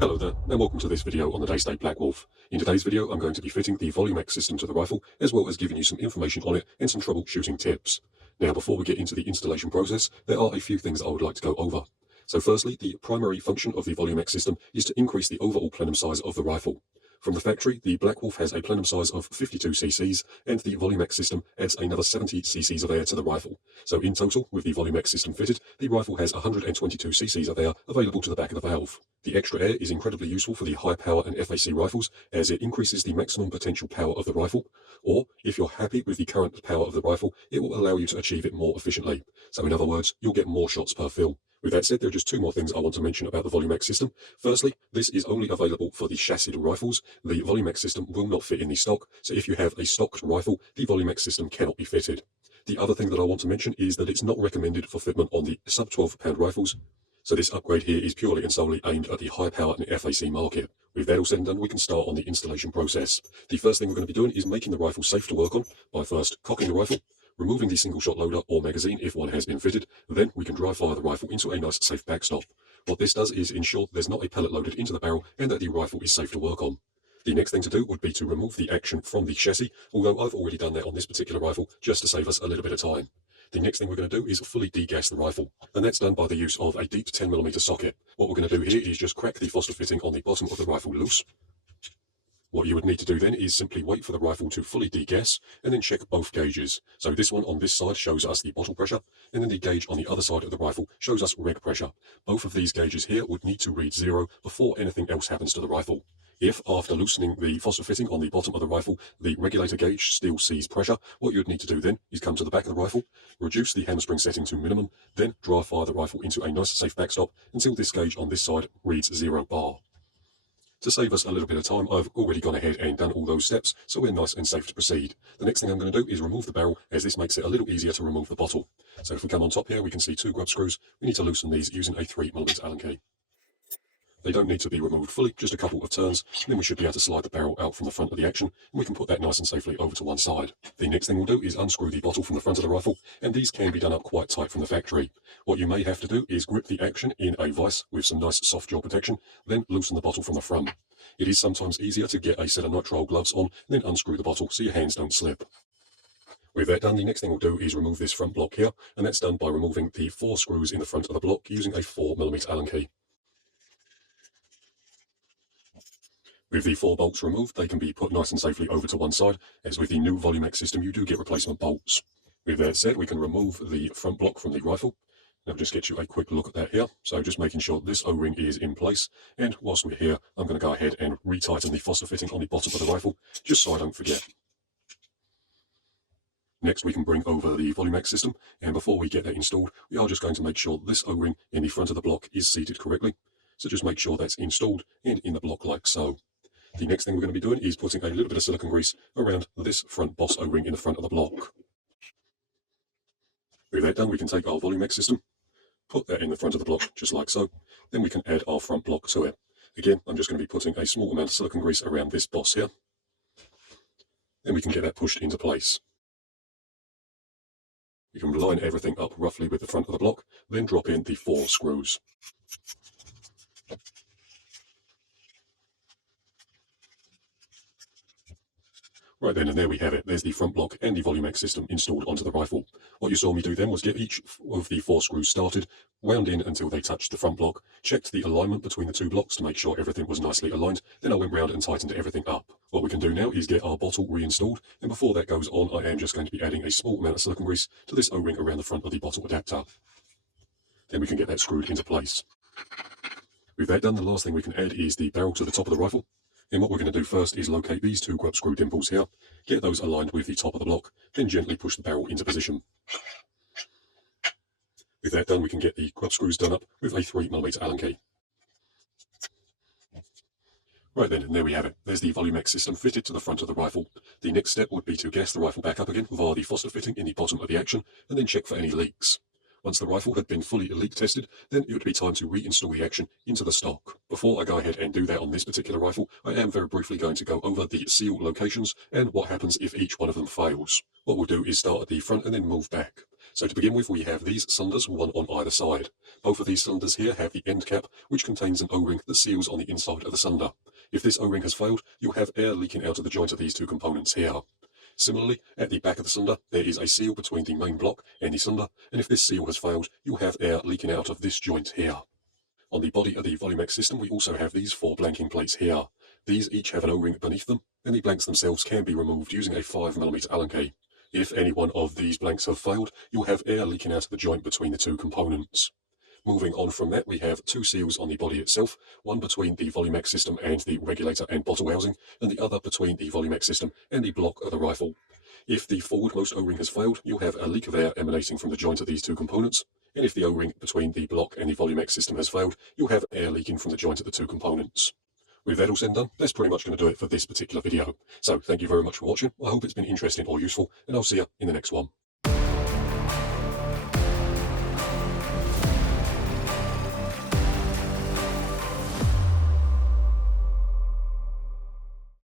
Hello there, and welcome to this video on the Daystate Blackwolf. In today's video, I'm going to be fitting the Volumax system to the rifle, as well as giving you some information on it and some troubleshooting tips. Now, before we get into the installation process, there are a few things I would like to go over. So firstly, the primary function of the Volumax system is to increase the overall plenum size of the rifle. From the factory, the Blackwolf has a plenum size of 52 cc's, and the Volumax system adds another 70 cc's of air to the rifle. So in total, with the Volumax system fitted, the rifle has 122 cc's of air available to the back of the valve. The extra air is incredibly useful for the high power and FAC rifles, as it increases the maximum potential power of the rifle, or if you're happy with the current power of the rifle, it will allow you to achieve it more efficiently. So in other words, you'll get more shots per fill. With that said, there are just two more things I want to mention about the Volumax system. Firstly, this is only available for the chassis rifles. The Volumax system will not fit in the stock, so if you have a stocked rifle, the Volumax system cannot be fitted. The other thing that I want to mention is that it's not recommended for fitment on the sub 12 pound rifles. So this upgrade here is purely and solely aimed at the high power and FAC market. With that all said and done, we can start on the installation process. The first thing we're going to be doing is making the rifle safe to work on by first cocking the rifle, removing the single shot loader or magazine if one has been fitted. Then we can dry fire the rifle into a nice safe backstop. What this does is ensure there's not a pellet loaded into the barrel and that the rifle is safe to work on. The next thing to do would be to remove the action from the chassis, although I've already done that on this particular rifle just to save us a little bit of time. The next thing we're going to do is fully degas the rifle, and that's done by the use of a deep 10mm socket. What we're going to do here is just crack the Foster fitting on the bottom of the rifle loose. What you would need to do then is simply wait for the rifle to fully degas, and then check both gauges. So this one on this side shows us the bottle pressure, and then the gauge on the other side of the rifle shows us reg pressure. Both of these gauges here would need to read 0 before anything else happens to the rifle. If, after loosening the Foster fitting on the bottom of the rifle, the regulator gauge still sees pressure, what you'd need to do then is come to the back of the rifle, reduce the hammer spring setting to minimum, then dry fire the rifle into a nice safe backstop until this gauge on this side reads 0 bar. To save us a little bit of time, I've already gone ahead and done all those steps, so we're nice and safe to proceed. The next thing I'm going to do is remove the barrel, as this makes it a little easier to remove the bottle. So if we come on top here, we can see two grub screws. We need to loosen these using a 3mm Allen key. They don't need to be removed fully, just a couple of turns, and then we should be able to slide the barrel out from the front of the action, and we can put that nice and safely over to one side. The next thing we'll do is unscrew the bottle from the front of the rifle, and these can be done up quite tight from the factory. What you may have to do is grip the action in a vise with some nice soft jaw protection, then loosen the bottle from the front. It is sometimes easier to get a set of nitrile gloves on, then unscrew the bottle so your hands don't slip. With that done, the next thing we'll do is remove this front block here, and that's done by removing the 4 screws in the front of the block using a 4mm Allen key. With the 4 bolts removed, they can be put nice and safely over to one side, as with the new Volumax system you do get replacement bolts. With that said, we can remove the front block from the rifle. I'll just get you a quick look at that here, so just making sure this O-ring is in place, and whilst we're here, I'm going to go ahead and retighten the Foster fitting on the bottom of the rifle, just so I don't forget. Next we can bring over the Volumax system, and before we get that installed, we are just going to make sure this O-ring in the front of the block is seated correctly, so just make sure that's installed and in the block like so. The next thing we're going to be doing is putting a little bit of silicone grease around this front boss O-ring in the front of the block. With that done, we can take our Volumax system, put that in the front of the block just like so, then we can add our front block to it. Again, I'm just going to be putting a small amount of silicone grease around this boss here, then we can get that pushed into place. We can line everything up roughly with the front of the block, then drop in the 4 screws. Right then, and there we have it. There's the front block and the Volumax system installed onto the rifle. What you saw me do then was get each of the 4 screws started, wound in until they touched the front block, checked the alignment between the 2 blocks to make sure everything was nicely aligned, then I went round and tightened everything up. What we can do now is get our bottle reinstalled, and before that goes on, I am just going to be adding a small amount of silicone grease to this O-ring around the front of the bottle adapter. Then we can get that screwed into place. With that done, the last thing we can add is the barrel to the top of the rifle. And what we're going to do first is locate these 2 grub screw dimples here, get those aligned with the top of the block, then gently push the barrel into position. With that done, we can get the grub screws done up with a 3mm Allen key. Right then, and there we have it. There's the Volumax system fitted to the front of the rifle. The next step would be to gas the rifle back up again via the Foster fitting in the bottom of the action, and then check for any leaks. Once the rifle had been fully leak tested, then it would be time to reinstall the action into the stock. Before I go ahead and do that on this particular rifle, I am very briefly going to go over the seal locations and what happens if each one of them fails. What we'll do is start at the front and then move back. So to begin with, we have these cylinders, one on either side. Both of these cylinders here have the end cap, which contains an O-ring that seals on the inside of the cylinder. If this O-ring has failed, you'll have air leaking out of the joint of these two components here. Similarly, at the back of the cylinder, there is a seal between the main block and the cylinder, and if this seal has failed, you'll have air leaking out of this joint here. On the body of the Volumax system, we also have these 4 blanking plates here. These each have an O-ring beneath them, and the blanks themselves can be removed using a 5mm Allen key. If any one of these blanks have failed, you'll have air leaking out of the joint between the two components. Moving on from that, we have 2 seals on the body itself, one between the Volumax system and the regulator and bottle housing, and the other between the Volumax system and the block of the rifle. If the forwardmost O-ring has failed, you'll have a leak of air emanating from the joint of these two components, and if the O-ring between the block and the Volumax system has failed, you'll have air leaking from the joint of the two components. With that all said and done, that's pretty much going to do it for this particular video. So thank you very much for watching. I hope it's been interesting or useful, and I'll see you in the next one.